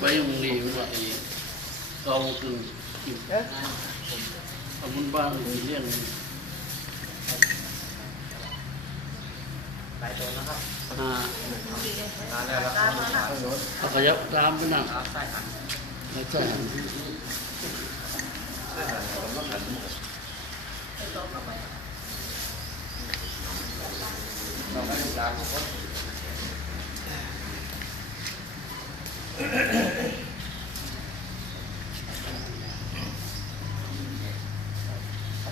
ไปโรงเรียนว่าไอ้กองกึ่งำบุญบ้านมีเรื่องหลายตัวนะครับอ่าตามแล้วครับขยับตามไปนั่งใช่ครับใช่ครับ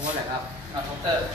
ไม่ได้ยาทุกคนเอาคงว่าแหละครับเอาคอมเตอร์